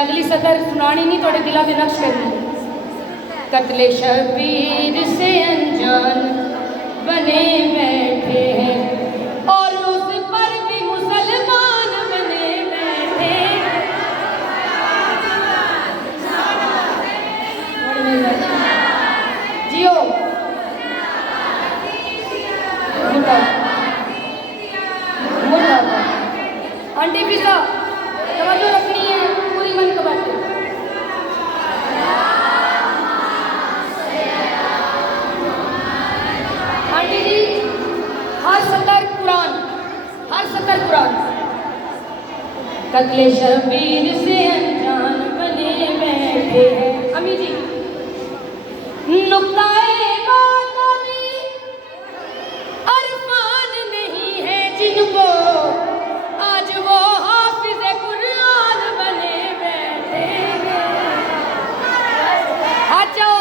अगली सतर सुनानी नहीं, थोड़े दिलों के नक्श करनी। कत्ले शबीर से अनजान बने बैठे हैं और उस पर भी मुसलमान बने बैठे हैं। जियो आंटी पिता तवज्जो रखनी है पूरी मन को बात। आंटी जी हर सतर कुरान, हर सतर कुरान। कत्ले शबीर से अनजान बने बैठे हैं। अम्मी जी नुक्ताए बातों में अरफान नहीं है जिनको आज वो हाफिज कुरान बने बैठे हैं। हाचो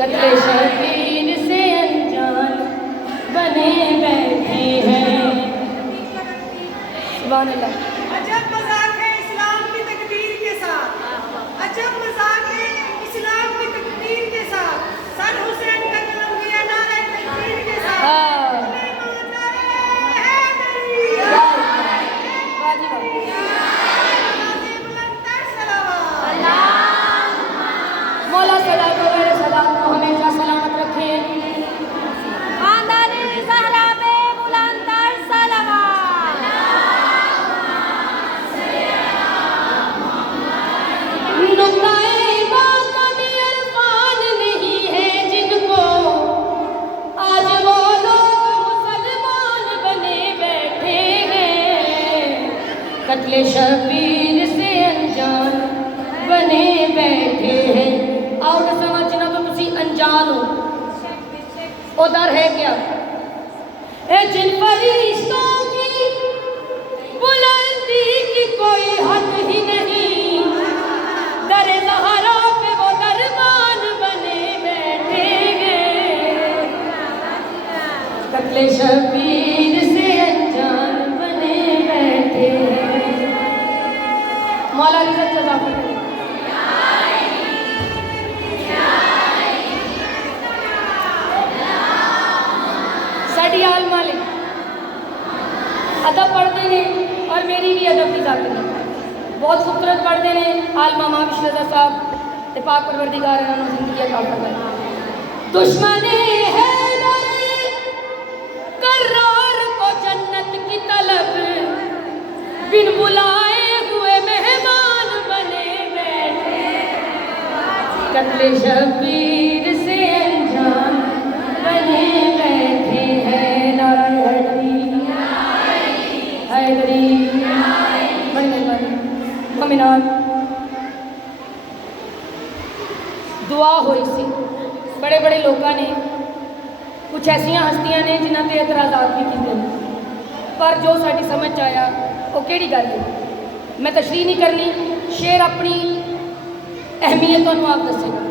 कत्ले शबीर से अनजान बने बैठे हैं। सुभान अल्लाह। अजब मजाक है इस्लाम की तकदीर के साथ, अजब मजाक है इस्लाम की तकदीर के साथ। सर हुसैन का कलम किया नारे तकदीर के साथ। मौला सदा को मेरे सदा को हमेशा सलामत रखे। खानदानी ज़हरा में बुलंदर सलावत। नुक्ताए बातों में अरफान नहीं है जिनको आज वो लोग मुसलमान बने बैठे हैं। कत्ले शबीर से अनजान बने बैठे हैं। और समझना तो तुसी अनजान हो उधर है क्या ए जिन फरिश्तों की बुलंदी की कोई हद ही नहीं, दरे ज़हरा पे वो दरबान बने बैठे हैं। कत्ले शबीर से अनजान बने बैठे हैं। मौला रिज़त जज़ा फरमाए। साड़ी आल मालिक अदब पढ़ते ने और मेरी भी अदब की जाती है। बहुत खूबसूरत पढ़ते ने आल मामा विश्वजा साहब ते पाक परवरदिगार इन्होंने जिंदगी अता फरमाए। दुश्मने हैदर करार को जन्नत की तलब बिन बुलाए हुए मेहमान बने बैठे। कत्ले शबीर से अनजान बने बैठे हैं। नारायण हैदरी ममिनार दुआ हुई सी। बड़े बड़े लोगों ने कुछ ऐसिया हस्तियां ने जिन्होंने ते एतराज़ात भी किए हैं, पर जो साड़ी समझ आया वो केड़ी गल है मैं तशरीह नहीं करनी। शेर अपनी अहमियत तुहानूं आप दसेगा।